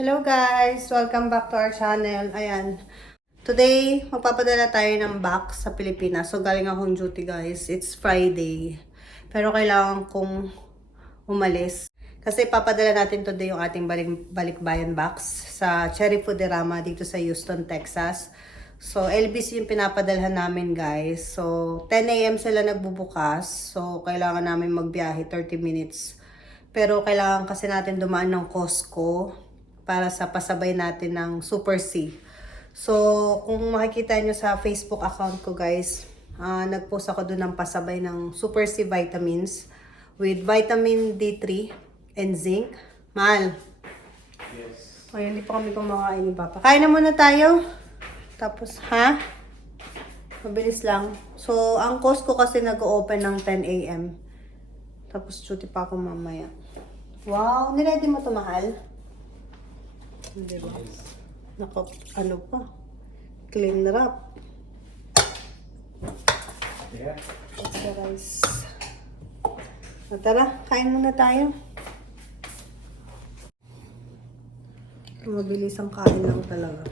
Hello guys! Welcome back to our channel. Ayan. Today, magpapadala tayo ng box sa Pilipinas. So, galing akong duty guys. It's Friday. Pero kailangan kong umalis. Kasi papadala natin today yung ating balikbayan box sa Cherry Fooderama dito sa Houston, Texas. So, LBC yung pinapadalhan namin guys. So, 10 a.m. sila nagbubukas. So, kailangan namin magbiyahe 30 minutes. Pero kailangan kasi natin dumaan ng Costco para sa pasabay natin ng Super C. So, kung makikita nyo sa Facebook account ko guys, nag-post ako doon ng pasabay ng Super C vitamins with vitamin D3 and zinc. Mahal. Yes. O, hindi pa kami kumakain ni Papa. Kain na muna tayo. Tapos, ha? Mabilis lang. So, ang Costco kasi nag-open ng 10 a.m. Tapos, duty pa ako mamaya. Wow! Niready mo to, mahal? Hindi ba? Nako, ano pa? Clean wrap. Yeah. That's the rice. O, tara, kain muna tayo. Mabilis ang kain lang talaga.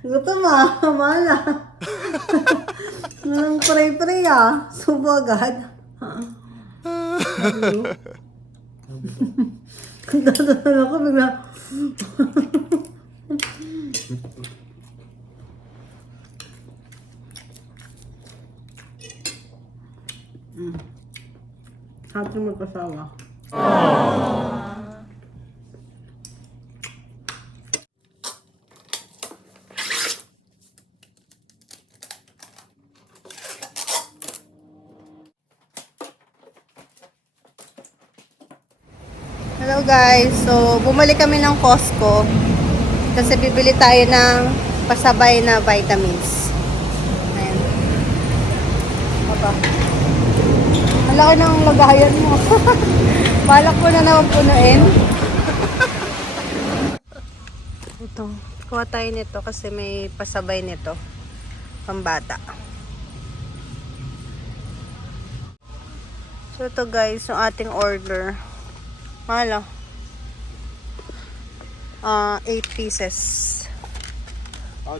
Gutom mala. Nang pray-pray Subo agad. Dadaan ako bigla. Ating magkasawa. Hello guys, so bumalik kami ng Costco kasi bibili tayo ng pasabay na vitamins. Ayan. Aba. Ang laki ng lagayan mo. Balak ko na naman punuin. Ito, kuha tayo nito kasi may pasabay nito. Pambata. So ito guys, yung ating order. Mahal 8 pieces.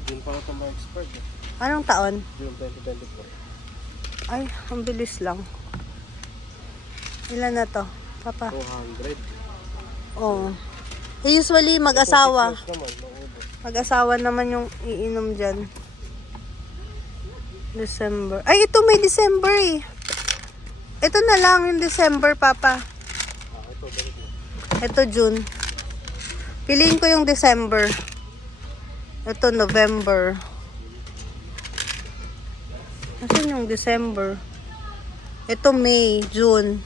June pa ito mga expert. Anong taon? June 2024. Ay, ang bilis lang. Ilan na to? Papa? 200. Oo. Usually mag-asawa. 6 naman, maubos. Mag-asawa naman yung iinom dyan. December. Ay, ito may December eh. Ito na lang yung December, Papa. Ito, balik mo. Ito June. Piliin ko yung December. Ito November. Asan yung December? Ito May, June.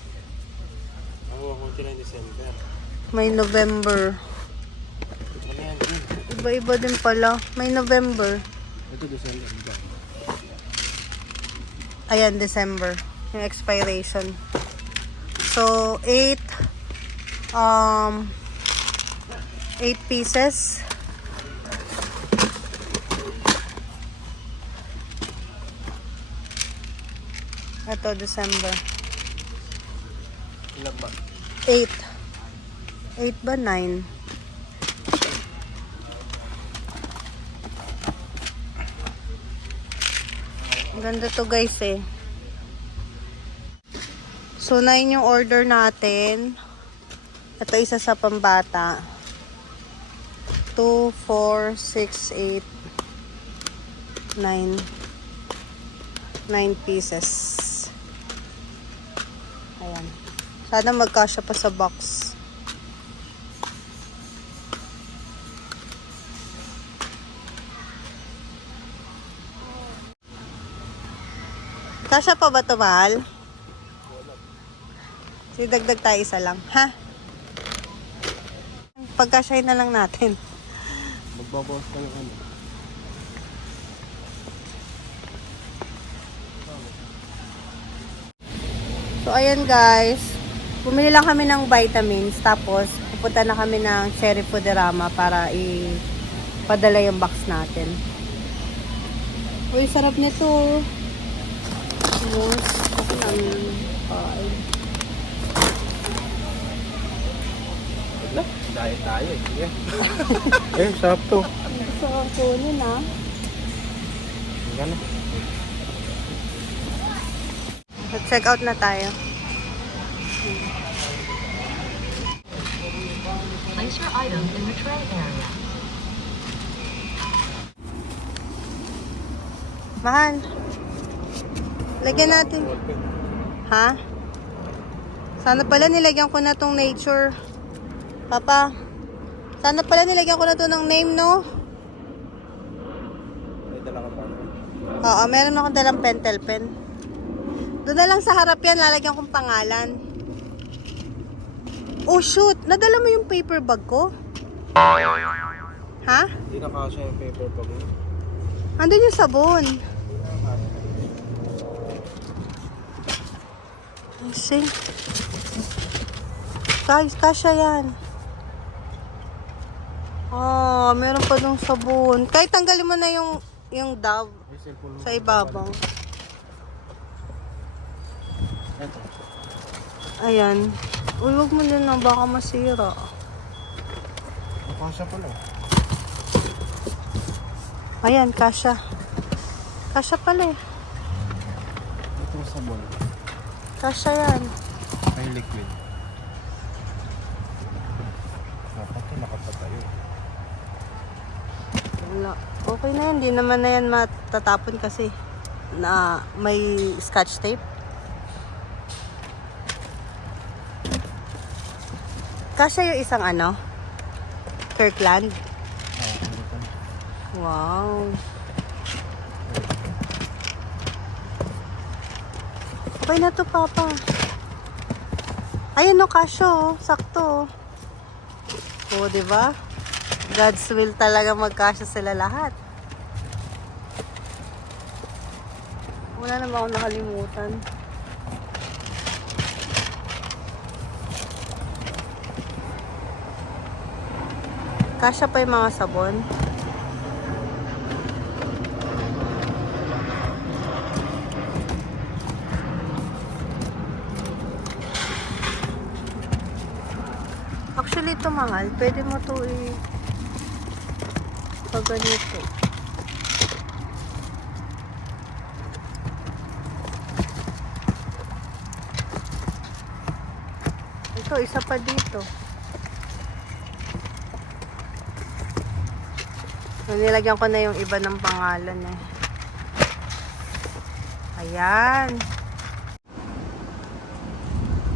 Ako sila yung December. May November. Ano yan, June? Iba-iba din pala. May November. Ito December. Ayan, December. Yung expiration. So, 8 pieces. Ito, December. Ilan ba? 8. 8 ba? 9. Ang ganda to guys eh. So, 9 yung order natin. Ito isa sa pambata. 2, 4, 6, 8, 9. 9 pieces. Ayan. Sana magkasya pa sa box. Kasya pa ba ito, mahal? Dagdag tayo isa lang, ha? Pagkasya na lang natin. Magbabawas ka ng ano. So, ayan guys. Bumili lang kami ng vitamins. Tapos, pupunta na kami ng Cherry Fooderama para ipadala yung box natin. Uy, sarap nito. Mousse. Ako namin. Ay. Wala. Diet tayo eh. Sige. Sarap to. Gusto kong kunin ah. Yan na. Check out na tayo. Place your items in the tray area. Mahal. Lagyan natin. Ha? Sana pala nilagyan ko na tong nature. Papa. Sana pala nilagyan ko na to ng name, no? May dala ka pa. Oo, meron akong dalang pentel pen. Doon na lang sa harap yan, lalagyan kong pangalan. Oh shoot! Nadala mo yung paper bag ko? Ha? Hindi na kasha yung paper bag mo. Andun yung sabon. I see. Guys, kasha yan. Oh, meron pa dong sabon. Kahit tanggalin mo na yung Dove sa ibabaw. Ito. Ayan. Uy, wag mo din na, baka masira. Kasha pala. Ayan, kasha. Kasha pala eh. Ito yung sabon. Kasha yan. May liquid. Dapat ito nakapatayo. Wala. Okay na yan. Hindi naman na yan matatapon kasi na may scotch tape. Kasha yung isang ano? Kirkland. Wow. Okay na to, Papa. Ayun no, kasha oh. Sakto oh. Oh, diba? God's will talaga magkasya sila lahat. Wala na ba akong nakalimutan? Kasya pa yung mga sabon. Actually, ito mahal. Pwede mo ito pag ganito. Ito, isa pa dito. Nilagyan ko na yung iba ng pangalan eh. Ayan.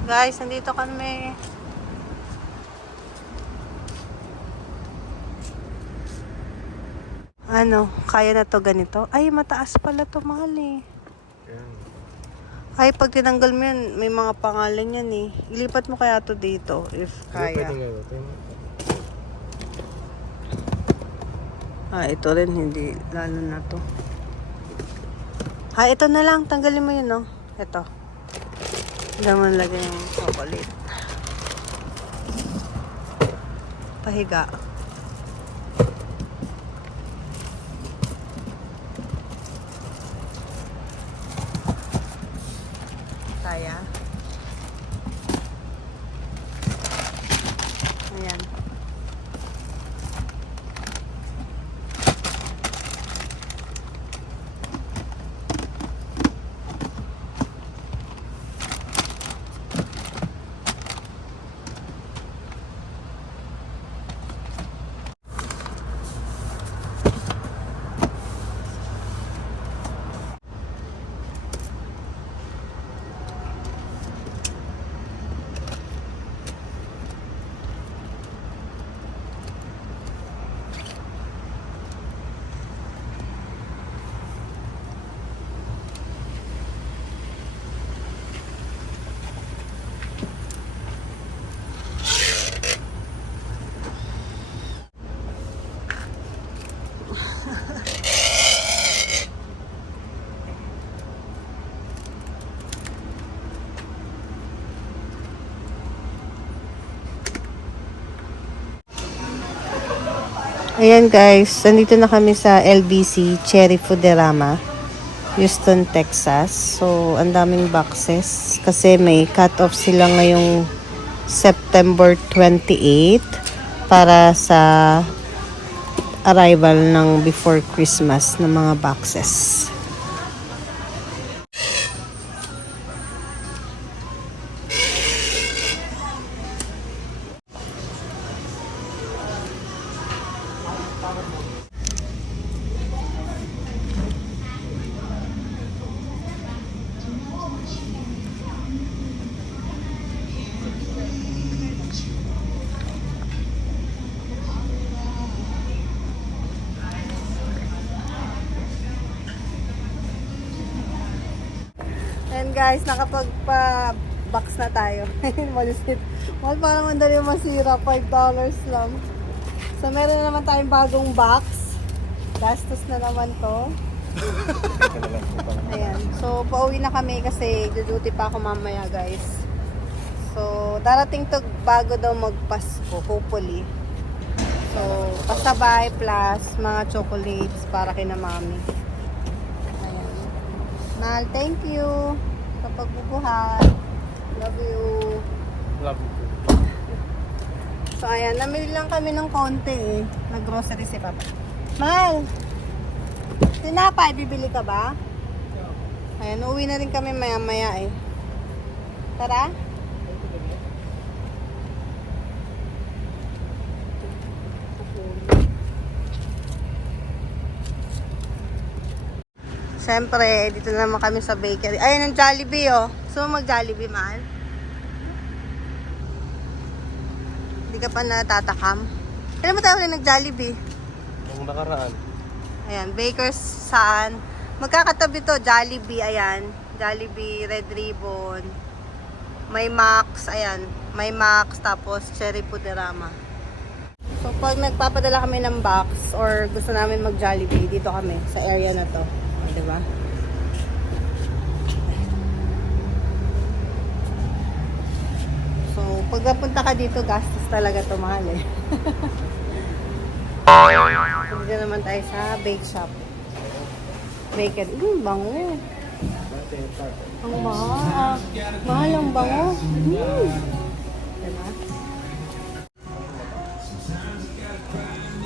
Guys, nandito kami. Ano, kaya na to ganito? Ay, mataas pala to, mahal eh. Ay, pag tinanggal mo yan, may mga pangalan yan eh. Ilipat mo kaya to dito, if kaya. Ah, ito rin, hindi. Lalo na to. Ah, ito na lang. Tanggalin mo yun, no? Ito. Diyan mo lagay yung chocolate. Pahiga. Kaya. Ayan. Ayan guys, nandito na kami sa LBC Cherry Fooderama. Houston, Texas. So, ang daming boxes kasi may cut-off sila ngayong September 28 para sa arrival ng before Christmas ng mga boxes. And guys, nakapagpa-box na tayo. Malisit. Well, parang mandali masira. $5 lang. So, meron na naman tayong bagong box. Gastos na naman to. Ayan. So, pauwi na kami kasi duty pa ako mamaya, guys. So, darating to bago daw magpasko, hopefully. So, pasabay plus mga chocolates para kina mami. Ayan. Mahal, thank you sa pagbubuhat. Love you. Love you. So, ayan. Namili lang kami ng konti eh. Nag-grocery si Papa. Mahal! Tinapay, bibili ka ba? Ayan, uuwi na rin kami maya-maya eh. Tara? Siyempre, dito na naman kami sa bakery. Ayun ang Jollibee oh. So, mag-Jollibee, mahal? Hindi ka pa natatakam? Kailan ba tayo ulit nag-Jollibee? Yung nakaraan. Ayan, Baker's saan? Magkakatabi to, Jollibee, ayan. Jollibee, Red Ribbon. May Max, ayan. May Max, tapos Cherry Puderama. So, pag nagpapadala kami ng box or gusto namin mag-Jollibee, dito kami, sa area na to. O, diba? So, pag napunta ka dito, gastos talaga to, mahal eh. Dito naman tayo sa bake shop. Bakery. Bango. Ang mahal. Mahal ang bango. Diba?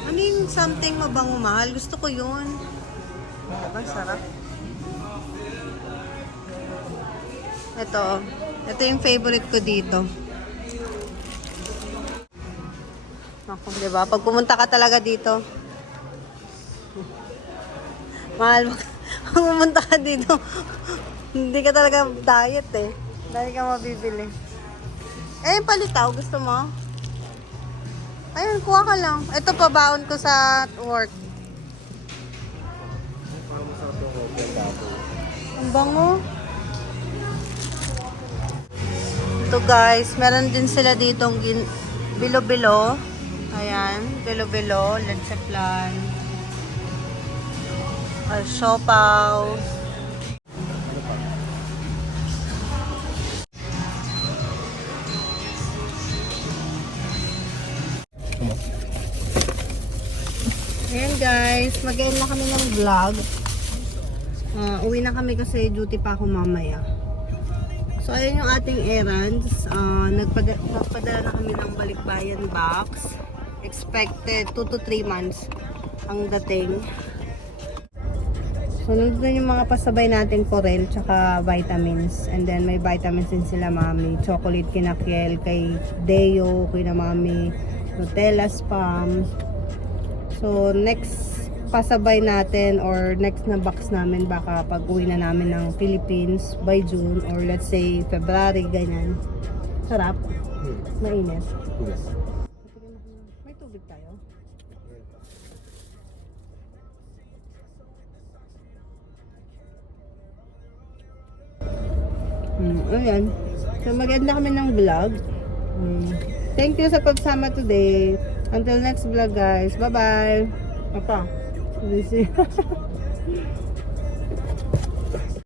Ano yung something mabango mahal? Gusto ko yun. Diba? Sarap. Ito yung favorite ko dito. Ako, diba? Pag pumunta ka talaga dito, mahal, pag pumunta ka dito, hindi ka talaga diet eh. Dahil ka mabibili. Eh, yung palitaw, gusto mo? Ayun, kuha ka lang. Ito pa, baon ko sa work. Ang bango. Ito guys, meron din sila ditong bilo-bilo. Ayan, bilo-bilo, leche flan, siopaw. Ayan guys, mag-end na kami ng vlog. Uwi na kami kasi duty pa ako mamaya. So, ayan yung ating errands. Nagpadala na kami ng balikbayan box. Expected 2 to 3 months ang dating. So, nandun yung mga pasabay natin, Corel, tsaka vitamins. And then, may vitamins din sila, mami. Chocolate kina Kiel, kay Deo, kina mami, Nutella Spam. So, next pasabay natin or next na box namin, baka pag uwi na namin ng Philippines by June or let's say February, ganyan. Sarap. Mainit. May tubig tayo. Ayan. So, mag-end na kami ng vlog. Thank you sa pagsama today. Until next vlog, guys. Bye-bye. Papa. Busy.